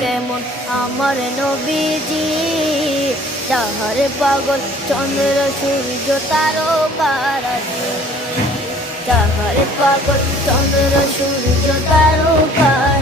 কেমন আমার নবীজি, যাহারে পাগল চন্দ্র সূর্য তারকারাজি, যাহারে পাগল চন্দ্র সূর্য তারকারাজি।